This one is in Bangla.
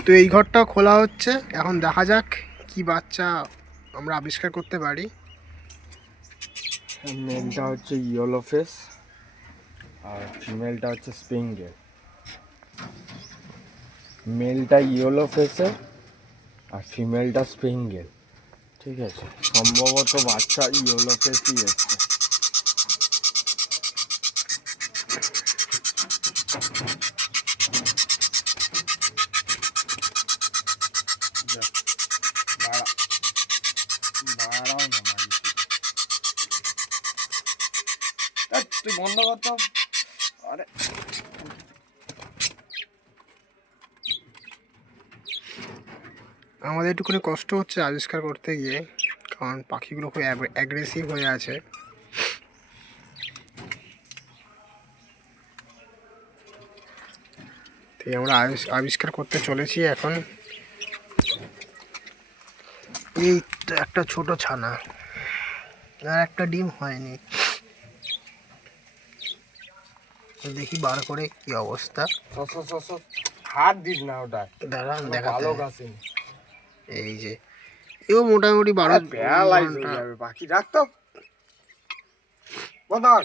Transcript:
তো এই ঘরটাও খোলা হচ্ছে, এখন দেখা যাক কি বাচ্চা আমরা আবিষ্কার করতে পারি। মেলটা হচ্ছে ইয়েলো ফেস আর ফিমেলটা হচ্ছে স্প্রিংগেল। মেলটা ইয়েলো ফেসে আর ফিমেলটা স্প্রিংগেল। ঠিক আছে, সম্ভবত বাচ্চা ইয়েলো ফেসই এসছে। তুই বন্ধ করতো। আরে আমাদের একটুখানি কষ্ট হচ্ছে আবিষ্কার করতে গিয়ে, কারণ পাখিগুলো খুব অ্যাগ্রেসিভ হয়ে আছে। তাই আমরা আবিষ্কার করতে চলেছি এখন। এই তো একটা ছোট ছানা, আর একটা ডিম হয়নি। দেখি বার করে কি অবস্থা। হাত দিস না ওটা, দাঁড়ান ভালো দেখাতে। গাছেনি। এই যে এও মোটামুটি 12 প্যারালাইজ হয়ে ঘন্টা। যাবে পাখি, রাখতো বন্ধ কর।